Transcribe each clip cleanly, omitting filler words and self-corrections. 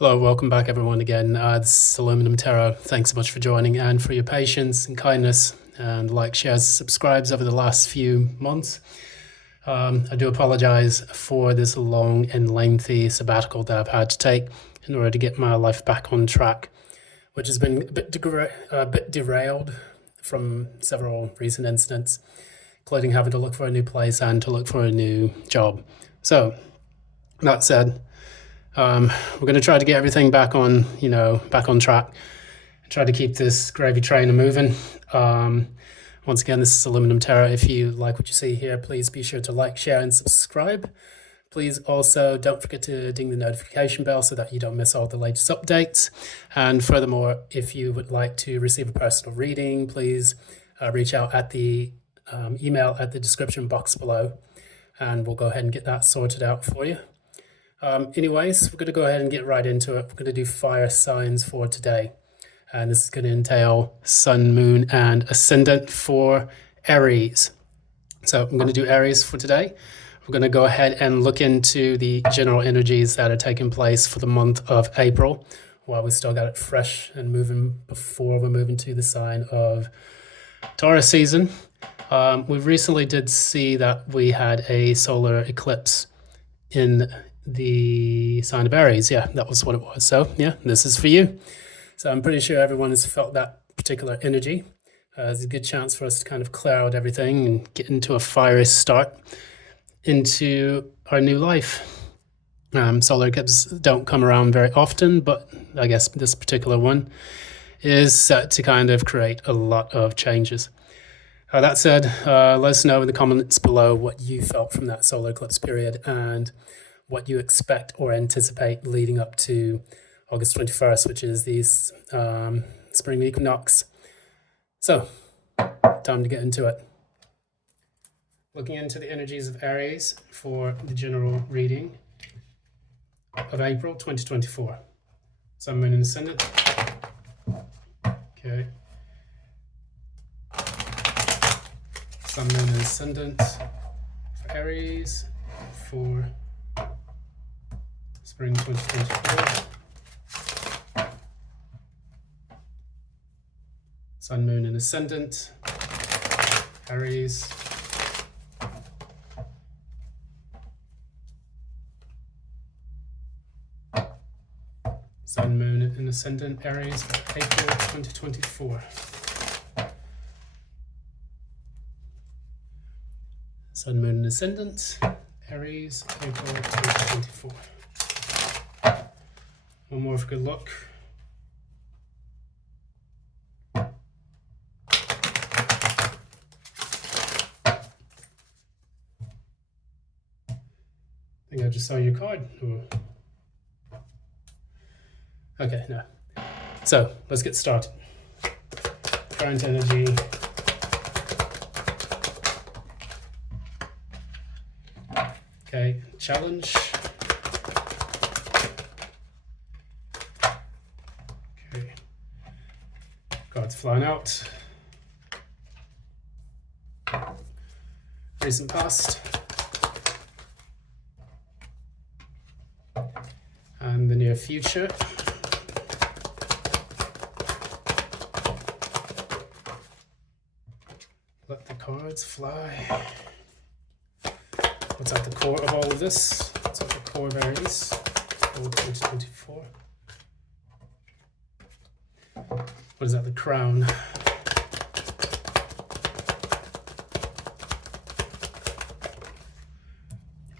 Hello, welcome back everyone again. This is Aluminum Tarot. Thanks so much for joining and for your patience and kindness and like, shares, subscribes over the last few months. I do apologize for this long and lengthy sabbatical that I've had to take in order to get my life back on track, which has been a bit derailed from several recent incidents, including having to look for a new place and to look for a new job. So, that said, we're going to try to get everything back on, back on track. Try to keep this gravy train moving. Once again, this is Aluminum Tarot. If you like what you see here, please be sure to like, share, and subscribe. Please also don't forget to ding the notification bell so that you don't miss all the latest updates. And furthermore, if you would like to receive a personal reading, please reach out at the email at the description box below, and we'll go ahead and get that sorted out for you. Anyways, we're going to go ahead and get right into it. We're going to do fire signs for today. And this is going to entail sun, moon, and ascendant for Aries. So I'm going to do Aries for today. We're going to go ahead and look into the general energies that are taking place for the month of April, while we still got it fresh and moving before we move into the sign of Taurus season. We recently did see that we had a solar eclipse in the sign of Aries. Yeah, that was what it was. So yeah, this is for you. So I'm pretty sure everyone has felt that particular energy. There's a good chance for us to kind of clear out everything and get into a fiery start into our new life. Solar eclipses don't come around very often, but I guess this particular one is set to kind of create a lot of changes. That said, let us know in the comments below what you felt from that solar eclipse period and what you expect or anticipate leading up to August 21st, which is the spring equinox. So, time to get into it. Looking into the energies of Aries for the general reading of April 2024. Sun, Moon, and Ascendant. Okay. Sun, Moon, and Ascendant for Aries for spring 2024. Sun, Moon, and Ascendant, Aries. Sun, Moon, and Ascendant, Aries for April 2024. Sun, Moon, and Ascendant, Aries, April 2024. One more for good luck. I think I just saw your card. Okay, no. So let's get started. Current energy. Okay, challenge. Okay, cards flying out. Recent past. And the near future. Let the cards fly. What's at the core of all of this? What's at the core of Aries for 2024? What is at the crown?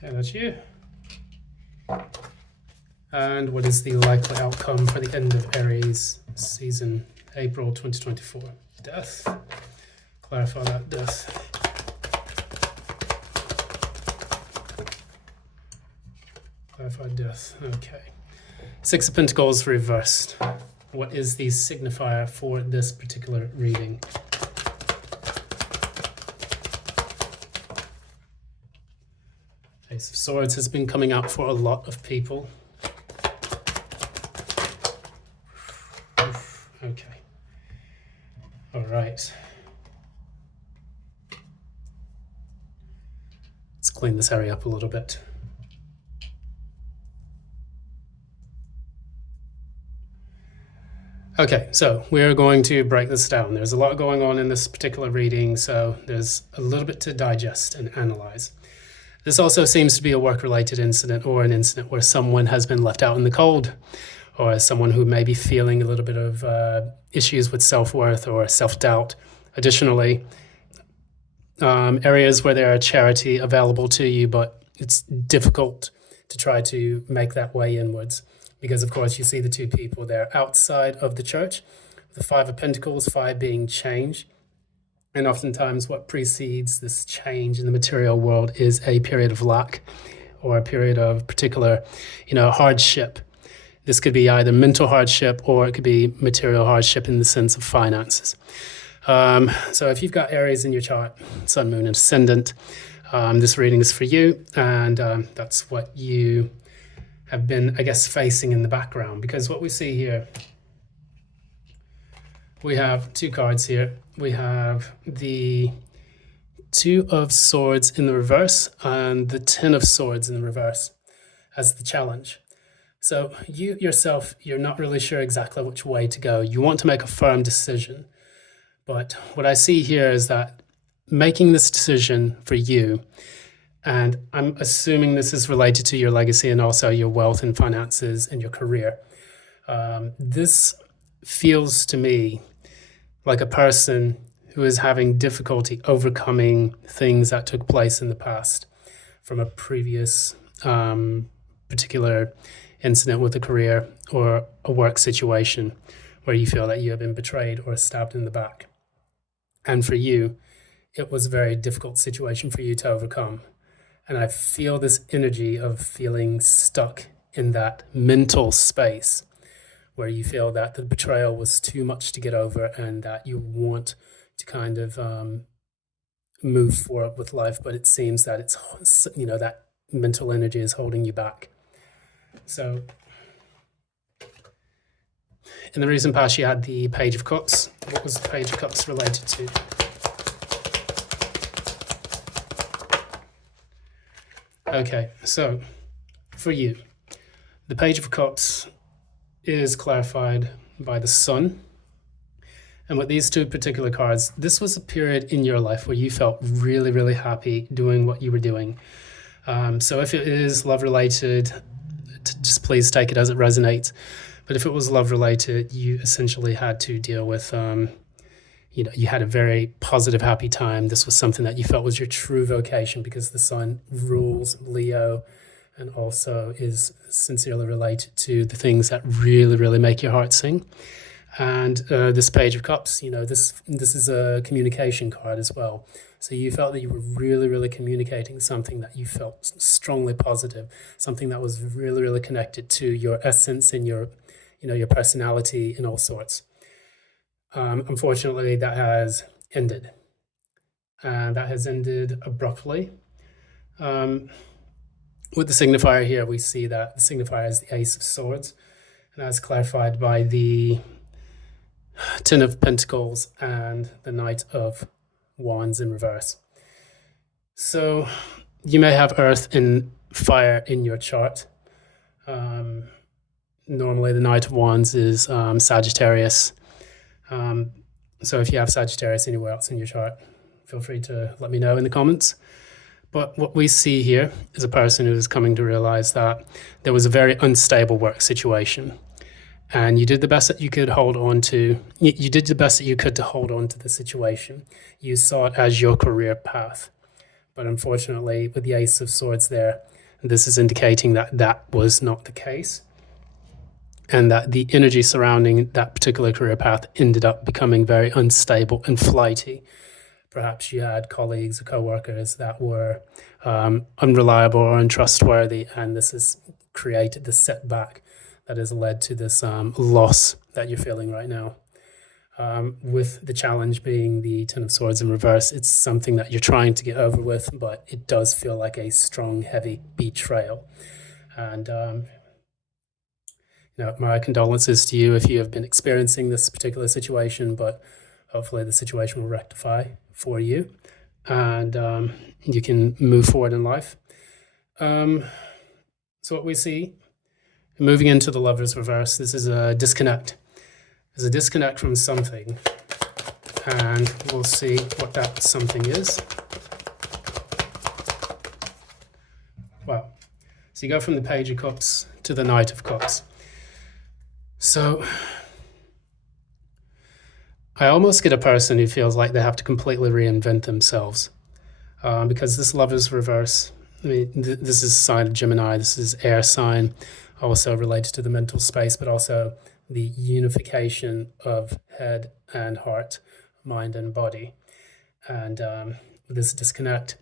Yeah, that's you. And what is the likely outcome for the end of Aries season, April 2024? Death. Clarify that death. Clarify death. Okay. Six of Pentacles reversed. What is the signifier for this particular reading? Ace of Swords has been coming out for a lot of people. Okay. All right. Let's clean this area up a little bit. Okay, so we're going to break this down. There's a lot going on in this particular reading, so there's a little bit to digest and analyze. This also seems to be a work-related incident, or an incident where someone has been left out in the cold, or someone who may be feeling a little bit of issues with self-worth or self-doubt. Additionally, areas where there are charity available to you, but it's difficult to try to make that way inwards. Because, of course, you see the two people there outside of the church, the Five of Pentacles, five being change. And oftentimes what precedes this change in the material world is a period of lack or a period of particular, hardship. This could be either mental hardship or it could be material hardship in the sense of finances. So if you've got Aries in your chart, Sun, Moon, and Ascendant, this reading is for you. And that's what you have been, facing in the background. Because what we see here, we have two cards here. We have the Two of Swords in the reverse and the Ten of Swords in the reverse as the challenge. So you yourself, you're not really sure exactly which way to go. You want to make a firm decision. But what I see here is that making this decision for you, and I'm assuming this is related to your legacy and also your wealth and finances and your career. This feels to me like a person who is having difficulty overcoming things that took place in the past from a previous particular incident with a career or a work situation where you feel that you have been betrayed or stabbed in the back. And for you, it was a very difficult situation for you to overcome. And I feel this energy of feeling stuck in that mental space where you feel that the betrayal was too much to get over and that you want to kind of move forward with life, but it seems that it's, that mental energy is holding you back. So in the recent past, you had the Page of Cups. What was the Page of Cups related to? Okay, so for you, the Page of Cups is clarified by the Sun. And with these two particular cards, this was a period in your life where you felt really, really happy doing what you were doing. So if it is love-related, just please take it as it resonates. But if it was love-related, you essentially had to deal with you had a very positive, happy time. This was something that you felt was your true vocation because the Sun rules Leo and also is sincerely related to the things that really, really make your heart sing. And this Page of Cups, this is a communication card as well. So you felt that you were really, really communicating something that you felt strongly positive, something that was really, really connected to your essence and your personality and all sorts. Unfortunately, that has ended. And that has ended abruptly. With the signifier here, we see that the signifier is the Ace of Swords. And that's clarified by the Ten of Pentacles and the Knight of Wands in reverse. So you may have Earth and Fire in your chart. Normally the Knight of Wands is Sagittarius. So if you have Sagittarius anywhere else in your chart, feel free to let me know in the comments. But what we see here is a person who is coming to realize that there was a very unstable work situation. And you did the best that you could hold on to. You did the best that you could to hold on to the situation. You saw it as your career path. But unfortunately, with the Ace of Swords there, this is indicating that that was not the case. And that the energy surrounding that particular career path ended up becoming very unstable and flighty. Perhaps you had colleagues or co-workers that were unreliable or untrustworthy, and this has created the setback that has led to this loss that you're feeling right now. With the challenge being the Ten of Swords in reverse, it's something that you're trying to get over with, but it does feel like a strong, heavy betrayal. And my condolences to you if you have been experiencing this particular situation, but hopefully the situation will rectify for you and you can move forward in life. So what we see, moving into the Lover's reverse, this is a disconnect. There's a disconnect from something, and we'll see what that something is. Well, so you go from the Page of Cups to the Knight of Cups. So I almost get a person who feels like they have to completely reinvent themselves, because this Lover's reverse, I mean, this is a sign of Gemini, this is air sign, also related to the mental space, but also the unification of head and heart, mind and body. And with this disconnect,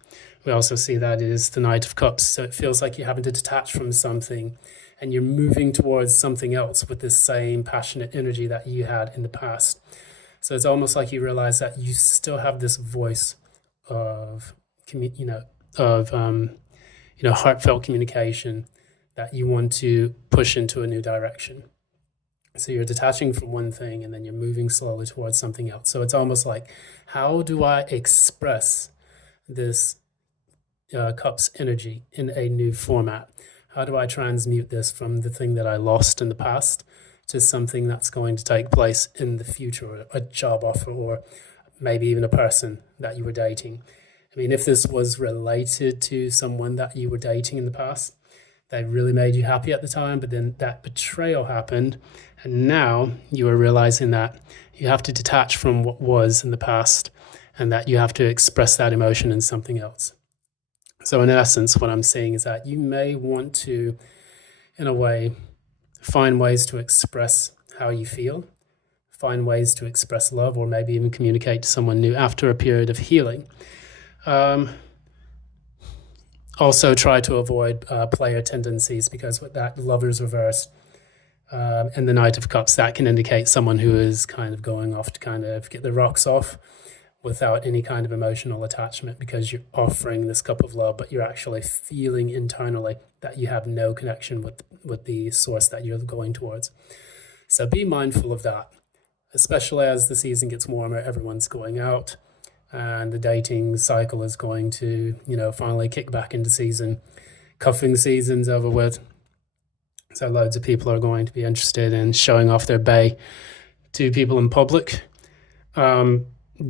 we also see that is the Knight of Cups. So it feels like you're having to detach from something and you're moving towards something else with this same passionate energy that you had in the past. So it's almost like you realize that you still have this voice of, heartfelt communication that you want to push into a new direction. So you're detaching from one thing and then you're moving slowly towards something else. So it's almost like, how do I express this Cups energy in a new format? How do I transmute this from the thing that I lost in the past to something that's going to take place in the future, or a job offer, or maybe even a person that you were dating? I mean, if this was related to someone that you were dating in the past, they really made you happy at the time, but then that betrayal happened, and now you are realizing that you have to detach from what was in the past and that you have to express that emotion in something else. So in essence, what I'm saying is that you may want to, in a way, find ways to express how you feel, find ways to express love, or maybe even communicate to someone new after a period of healing. Also try to avoid player tendencies, because with that Lover's reverse and the Knight of Cups, that can indicate someone who is kind of going off to kind of get the rocks off without any kind of emotional attachment, because you're offering this cup of love, but you're actually feeling internally that you have no connection with the source that you're going towards. So be mindful of that, especially as the season gets warmer, everyone's going out, and the dating cycle is going to, finally kick back into season. Cuffing season's over with. So loads of people are going to be interested in showing off their bae to people in public.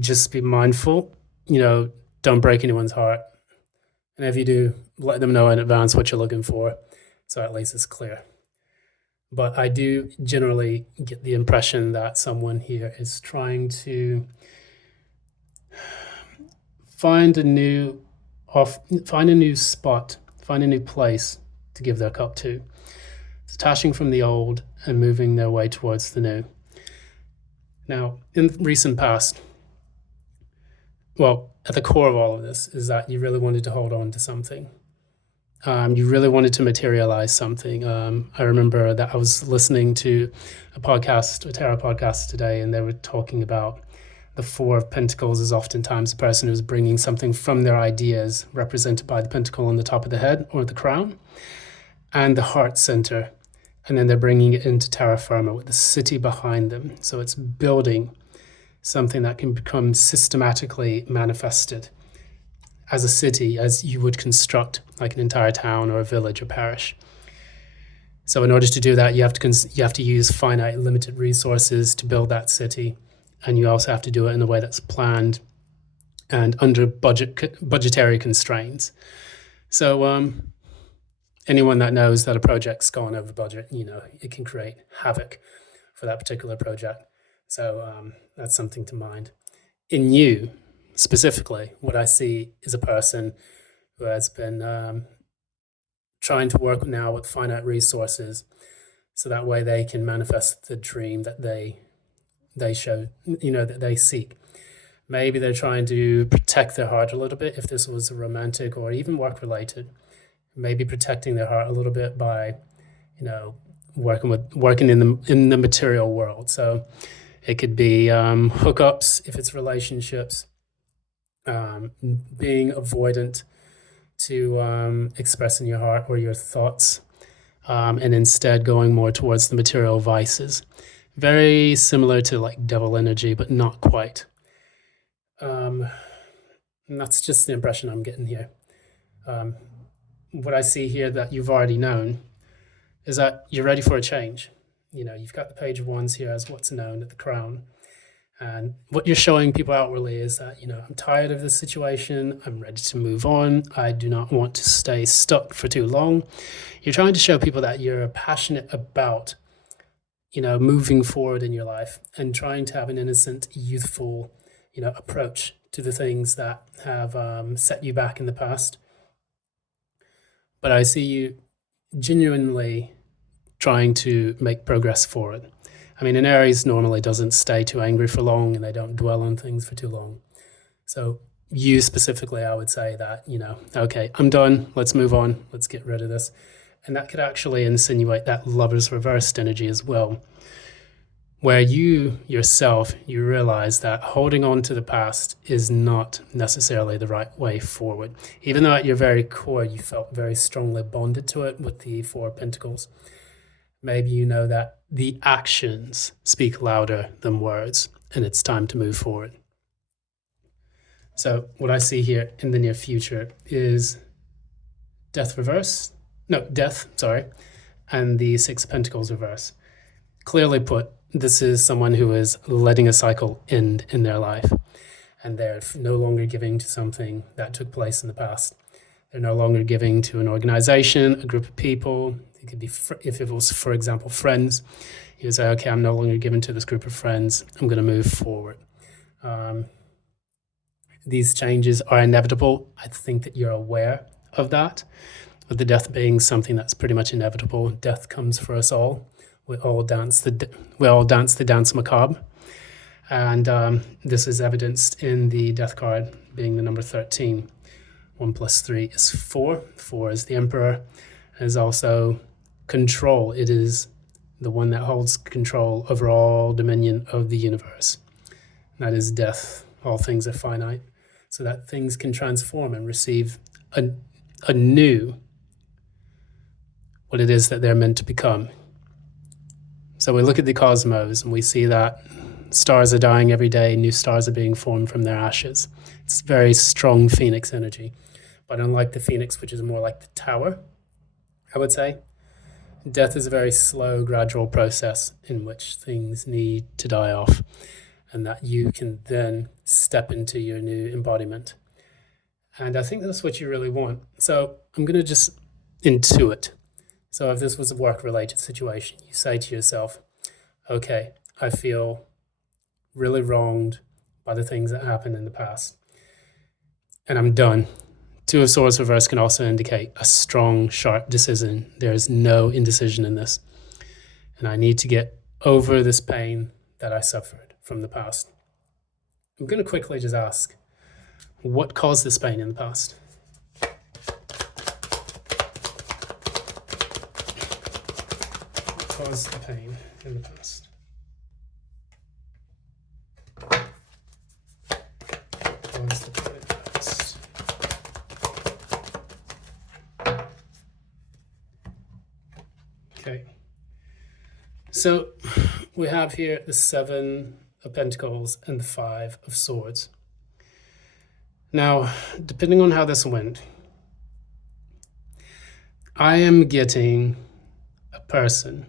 Just be mindful, don't break anyone's heart. And if you do, let them know in advance what you're looking for, so at least it's clear. But I do generally get the impression that someone here is trying to find a new spot, find a new place to give their cup to, detaching from the old and moving their way towards the new. Now, in the recent past, at the core of all of this is that you really wanted to hold on to something. You really wanted to materialize something. I remember that I was listening to a tarot podcast today, and they were talking about the Four of Pentacles is oftentimes the person who's bringing something from their ideas, represented by the pentacle on the top of the head or the crown, and the heart center. And then they're bringing it into terra firma with the city behind them. So it's building something that can become systematically manifested as a city, as you would construct like an entire town or a village or parish. So in order to do that, you have to use finite, limited resources to build that city, and you also have to do it in a way that's planned and under budgetary constraints. So anyone that knows that a project's gone over budget, it can create havoc for that particular project. So that's something to mind. In you, specifically, what I see is a person who has been trying to work now with finite resources, so that way they can manifest the dream that they show, that they seek. Maybe they're trying to protect their heart a little bit, if this was romantic or even work related. Maybe protecting their heart a little bit by, working in the material world. So it could be hookups if it's relationships, being avoidant to expressing your heart or your thoughts, and instead going more towards the material vices. Very similar to like devil energy, but not quite. And that's just the impression I'm getting here. What I see here that you've already known is that you're ready for a change. you've got the Page of Wands here as what's known at the crown. And what you're showing people outwardly is that, I'm tired of this situation. I'm ready to move on. I do not want to stay stuck for too long. You're trying to show people that you're passionate about, moving forward in your life and trying to have an innocent, youthful, approach to the things that have set you back in the past. But I see you genuinely trying to make progress forward. I mean, an Aries normally doesn't stay too angry for long and they don't dwell on things for too long. So you specifically, I would say that, okay, I'm done. Let's move on. Let's get rid of this. And that could actually insinuate that Lover's reversed energy as well, where you yourself, you realize that holding on to the past is not necessarily the right way forward. Even though at your very core, you felt very strongly bonded to it with the Four of Pentacles. Maybe you know that the actions speak louder than words, and it's time to move forward. So what I see here in the near future is death, and the Six of Pentacles reverse. Clearly put, this is someone who is letting a cycle end in their life, and they're no longer giving to something that took place in the past. They're no longer giving to an organization, a group of people. It could be, if it was, for example, friends. You say, okay, I'm no longer giving to this group of friends. I'm going to move forward. These changes are inevitable. I think that you're aware of that, with the death being something that's pretty much inevitable. Death comes for us all. We all dance the dance macabre. And this is evidenced in the death card being the number 13. 1 plus 3 is 4. 4 is the Emperor. It is also control. It is the one that holds control over all dominion of the universe. That is death. All things are finite. So that things can transform and receive anew what it is that they're meant to become. So we look at the cosmos and we see that stars are dying every day, new stars are being formed from their ashes. It's very strong phoenix energy. But unlike the phoenix, which is more like the tower, I would say, death is a very slow, gradual process in which things need to die off, and that you can then step into your new embodiment. And I think that's what you really want. So I'm going to just intuit. So if this was a work-related situation, you say to yourself, okay, I feel really wronged by the things that happened in the past, and I'm done. Two of Swords reverse can also indicate a strong, sharp decision. There's no indecision in this. And I need to get over this pain that I suffered from the past. I'm going to quickly just ask, what caused this pain in the past? What caused the pain in the past? What caused the pain in the past? Okay, so we have here the 7 of Pentacles and the 5 of Swords. Now, depending on how this went, I am getting a person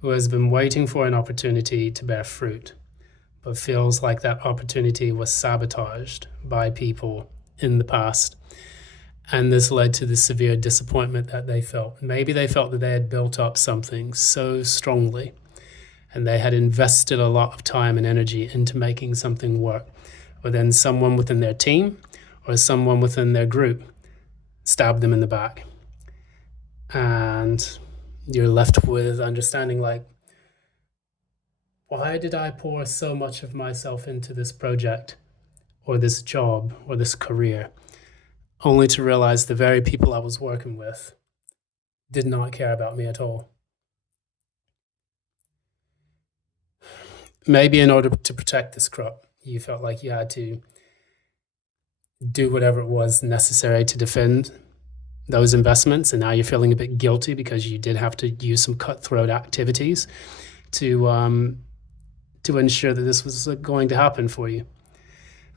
who has been waiting for an opportunity to bear fruit, but feels like that opportunity was sabotaged by people in the past. And this led to the severe disappointment that they felt. Maybe they felt that they had built up something so strongly and they had invested a lot of time and energy into making something work. But then someone within their team or someone within their group stabbed them in the back. And you're left with understanding like, why did I pour so much of myself into this project or this job or this career, only to realize the very people I was working with did not care about me at all? Maybe in order to protect this crop, you felt like you had to do whatever it was necessary to defend those investments, and now you're feeling a bit guilty because you did have to use some cutthroat activities to ensure that this was going to happen for you.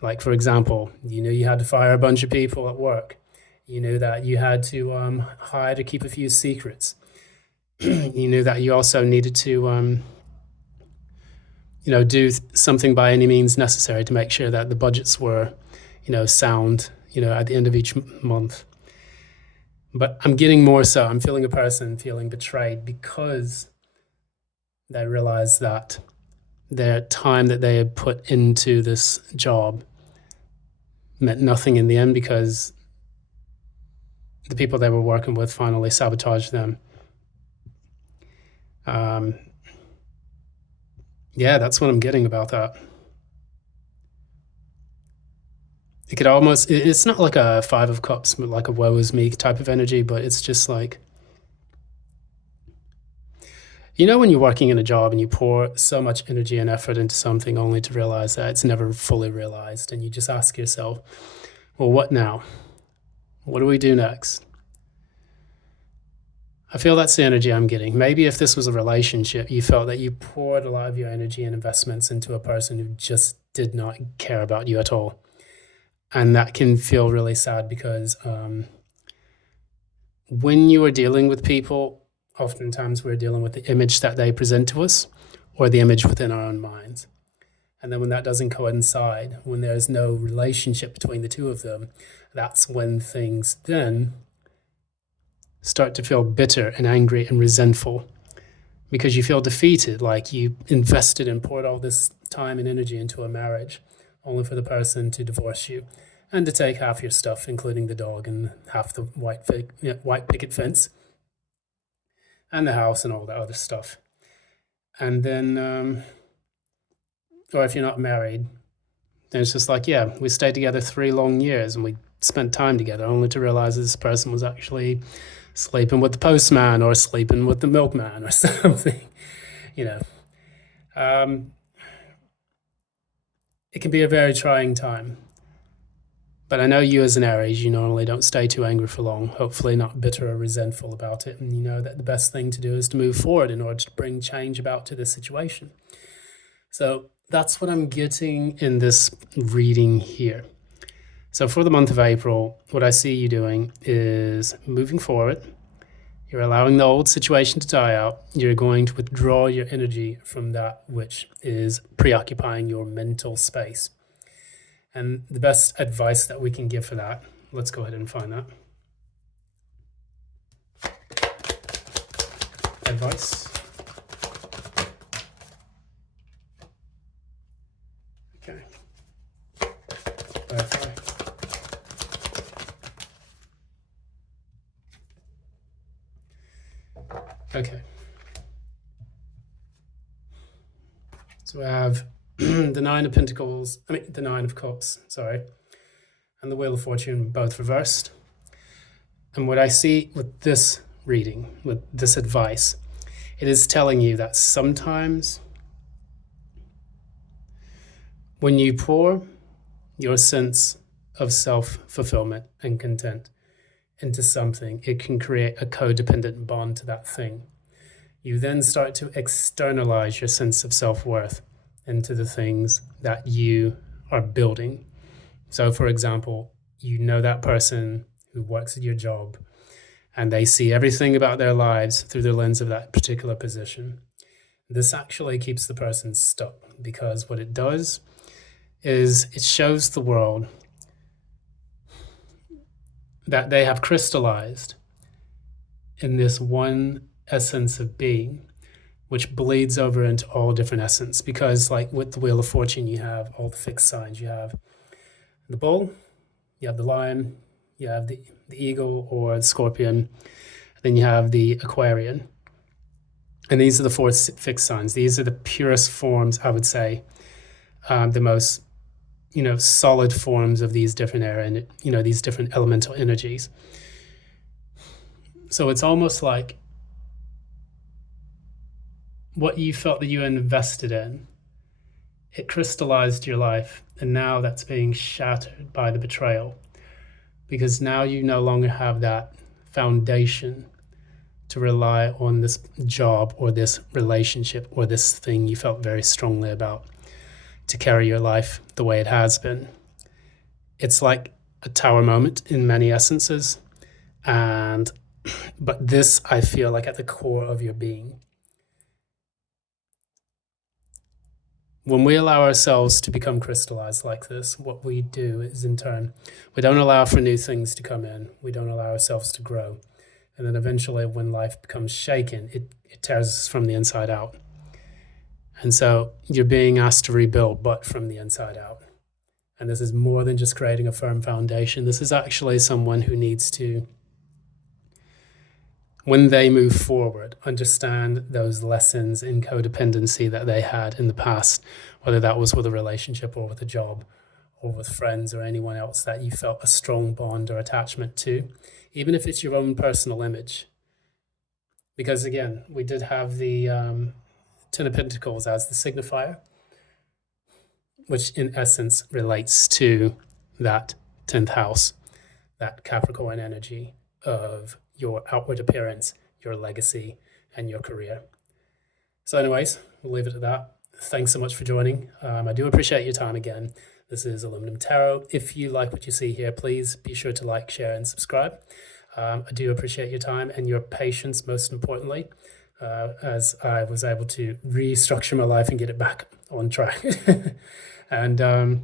Like, for example, you knew you had to fire a bunch of people at work. You knew that you had to hide or keep a few secrets. you knew that you also needed to, do something by any means necessary to make sure that the budgets were, sound, at the end of each month. But I'm getting more so. I'm feeling a person feeling betrayed because they realize that their time that they had put into this job meant nothing in the end because the people they were working with finally sabotaged them. Yeah, that's what I'm getting about that. It could almost, it's not like a Five of Cups, but like a woe is me type of energy, but it's just like, when you're working in a job and you pour so much energy and effort into something only to realize that it's never fully realized, and you just ask yourself, well, what now? What do we do next? I feel that's the energy I'm getting. Maybe if this was a relationship, you felt that you poured a lot of your energy and investments into a person who just did not care about you at all. And that can feel really sad because when you are dealing with people, oftentimes we're dealing with the image that they present to us or the image within our own minds. And then when that doesn't coincide, when there's no relationship between the two of them, that's when things then start to feel bitter and angry and resentful because you feel defeated, like you invested and poured all this time and energy into a marriage only for the person to divorce you and to take half your stuff, including the dog and half the white picket fence and the house and all the other stuff. And then, or if you're not married, then it's just like, yeah, we stayed together 3 long years and we spent time together only to realize this person was actually sleeping with the postman or sleeping with the milkman or something, It can be a very trying time. But I know you as an Aries, you normally don't stay too angry for long, hopefully not bitter or resentful about it. And you know that the best thing to do is to move forward in order to bring change about to the situation. So that's what I'm getting in this reading here. So for the month of April, what I see you doing is moving forward. You're allowing the old situation to die out. You're going to withdraw your energy from that which is preoccupying your mental space. And the best advice that we can give for that, let's go ahead and find that. Advice. Okay. Clarify. Okay. So we have the Nine of Cups, and the Wheel of Fortune both reversed. And what I see with this reading, with this advice, it is telling you that sometimes when you pour your sense of self-fulfillment and content into something, it can create a codependent bond to that thing. You then start to externalize your sense of self-worth into the things that you are building. So, for example, that person who works at your job and they see everything about their lives through the lens of that particular position. This actually keeps the person stuck because what it does is it shows the world that they have crystallized in this one essence of being, which bleeds over into all different essence. Because like with the Wheel of Fortune, you have all the fixed signs. You have the bull, you have the lion, you have the eagle or the scorpion, then you have the Aquarian. And these are the 4 fixed signs. These are the purest forms, I would say, the most, solid forms of these different these different elemental energies. So it's almost like what you felt that you invested in, it crystallized your life, and now that's being shattered by the betrayal, because now you no longer have that foundation to rely on this job or this relationship or this thing you felt very strongly about to carry your life the way it has been. It's like a tower moment in many essences, and But this, I feel like at the core of your being. When we allow ourselves to become crystallized like this, what we do is, in turn, we don't allow for new things to come in. We don't allow ourselves to grow. And then eventually, when life becomes shaken, it tears us from the inside out. And so you're being asked to rebuild, but from the inside out. And this is more than just creating a firm foundation. This is actually someone who needs to, when they move forward, understand those lessons in codependency that they had in the past, whether that was with a relationship or with a job or with friends or anyone else that you felt a strong bond or attachment to, even if it's your own personal image. Because again, we did have the Ten of Pentacles as the signifier, which in essence relates to that 10th house, that Capricorn energy of your outward appearance, your legacy, and your career. So anyways, we'll leave it at that. Thanks so much for joining. I do appreciate your time again. This is Aluminum Tarot. If you like what you see here, please be sure to like, share, and subscribe. I do appreciate your time and your patience, most importantly, as I was able to restructure my life and get it back on track. And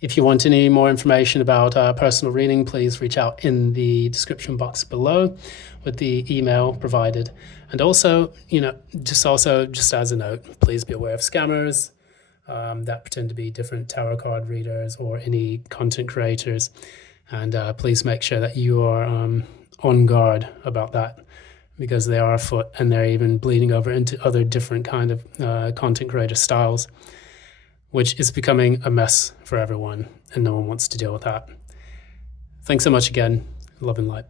if you want any more information about personal reading, please reach out in the description box below with the email provided. And also, just as a note, please be aware of scammers that pretend to be different tarot card readers or any content creators. And please make sure that you are on guard about that, because they are afoot and they're even bleeding over into other different kind of content creator styles, which is becoming a mess for everyone, and no one wants to deal with that. Thanks so much again. Love and light.